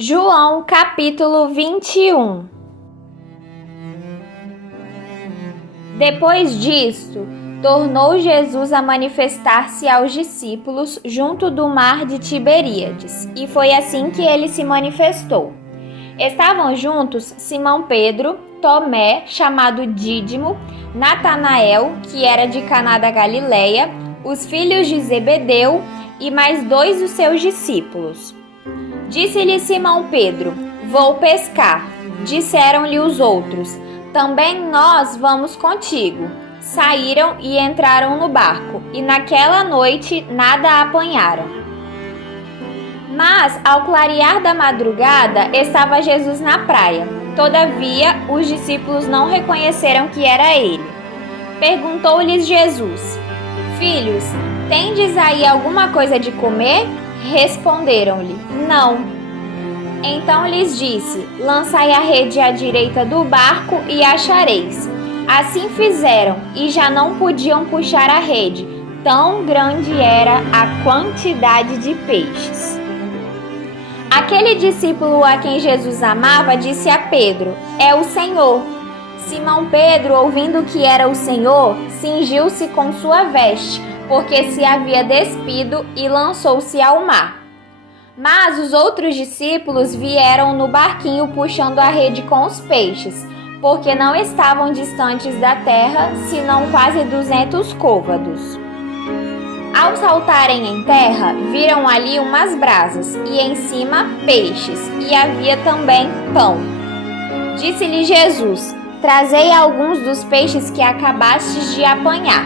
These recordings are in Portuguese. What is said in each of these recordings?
João capítulo 21. Depois disto, tornou Jesus a manifestar-se aos discípulos junto do mar de Tiberíades, e foi assim que ele se manifestou. Estavam juntos Simão Pedro, Tomé, chamado Dídimo, Natanael, que era de Caná da Galileia, os filhos de Zebedeu e mais 2 dos seus discípulos. Disse-lhe Simão Pedro: Vou pescar. Disseram-lhe os outros: Também nós vamos contigo. Saíram e entraram no barco, e naquela noite nada apanharam. Mas, ao clarear da madrugada, estava Jesus na praia. Todavia, os discípulos não reconheceram que era ele. Perguntou-lhes Jesus: Filhos, tendes aí alguma coisa de comer? Responderam-lhe: Não. Então lhes disse: Lançai a rede à direita do barco e achareis. Assim fizeram, e já não podiam puxar a rede, tão grande era a quantidade de peixes. Aquele discípulo a quem Jesus amava disse a Pedro: É o Senhor. Simão Pedro, ouvindo que era o Senhor, cingiu-se com sua veste, porque se havia despido, e lançou-se ao mar. Mas os outros discípulos vieram no barquinho puxando a rede com os peixes, porque não estavam distantes da terra, senão quase 200 côvados. Ao saltarem em terra, viram ali umas brasas, e em cima peixes, e havia também pão. Disse-lhe Jesus: Trazei alguns dos peixes que acabastes de apanhar.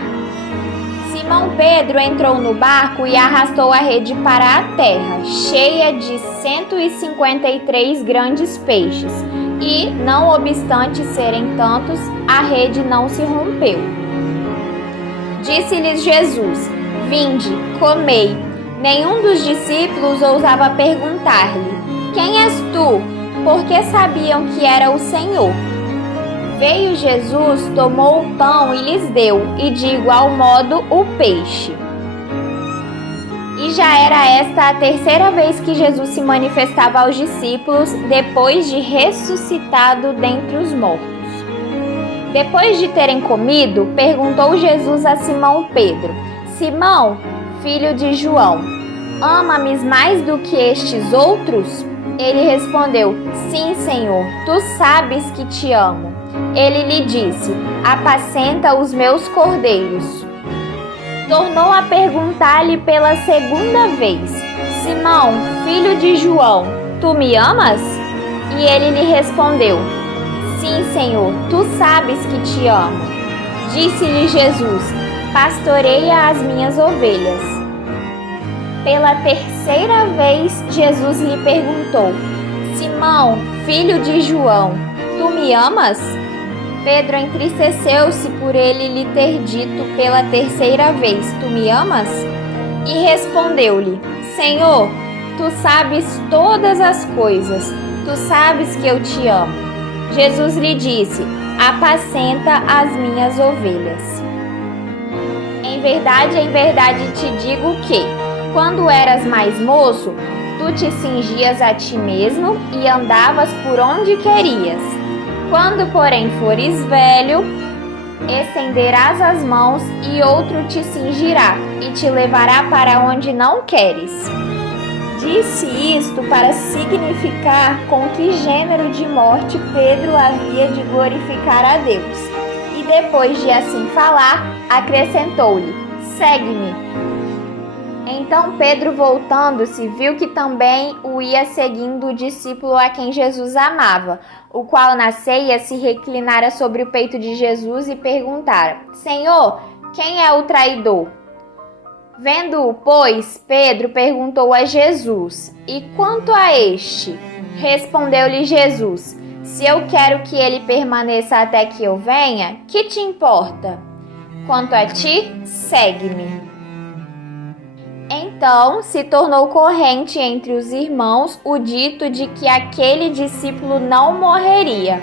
Simão Pedro entrou no barco e arrastou a rede para a terra, cheia de 153 grandes peixes, e, não obstante serem tantos, a rede não se rompeu. Disse-lhes Jesus: Vinde, comei. Nenhum dos discípulos ousava perguntar-lhe: Quem és tu? Porque sabiam que era o Senhor. Veio Jesus, tomou o pão e lhes deu, e de igual modo o peixe. E já era esta a 3ª vez que Jesus se manifestava aos discípulos, depois de ressuscitado dentre os mortos. Depois de terem comido, perguntou Jesus a Simão Pedro: Simão, filho de João, ama-me mais do que estes outros? Ele respondeu: Sim, Senhor, tu sabes que te amo. Ele lhe disse: Apacenta os meus cordeiros. Tornou a perguntar-lhe pela 2ª vez: Simão, filho de João, tu me amas? E ele lhe respondeu: Sim, Senhor, tu sabes que te amo. Disse-lhe Jesus: Pastoreia as minhas ovelhas. Pela 3ª vez, Jesus lhe perguntou: Simão, filho de João, tu me amas? Pedro entristeceu-se por ele lhe ter dito pela 3ª vez: Tu me amas? E respondeu-lhe: Senhor, tu sabes todas as coisas, tu sabes que eu te amo. Jesus lhe disse: Apacenta as minhas ovelhas. Em verdade te digo que, quando eras mais moço, tu te cingias a ti mesmo e andavas por onde querias. Quando, porém, fores velho, estenderás as mãos e outro te cingirá e te levará para onde não queres. Disse isto para significar com que gênero de morte Pedro havia de glorificar a Deus. E depois de assim falar, acrescentou-lhe: Segue-me. Então Pedro, voltando-se, viu que também o ia seguindo o discípulo a quem Jesus amava, o qual na ceia se reclinara sobre o peito de Jesus e perguntara: Senhor, quem é o traidor? Vendo-o, pois, Pedro perguntou a Jesus: E quanto a este? Respondeu-lhe Jesus: Se eu quero que ele permaneça até que eu venha, que te importa? Quanto a ti, segue-me. Então se tornou corrente entre os irmãos o dito de que aquele discípulo não morreria.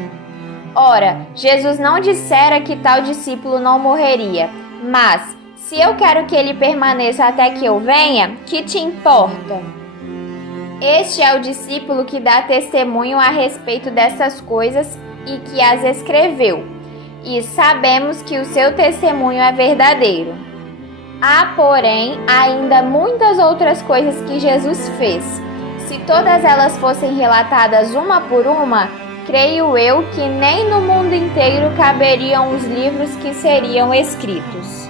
Ora, Jesus não dissera que tal discípulo não morreria, mas, se eu quero que ele permaneça até que eu venha, que te importa? Este é o discípulo que dá testemunho a respeito dessas coisas e que as escreveu, e sabemos que o seu testemunho é verdadeiro. Há, porém, ainda muitas outras coisas que Jesus fez. Se todas elas fossem relatadas uma por uma, creio eu que nem no mundo inteiro caberiam os livros que seriam escritos.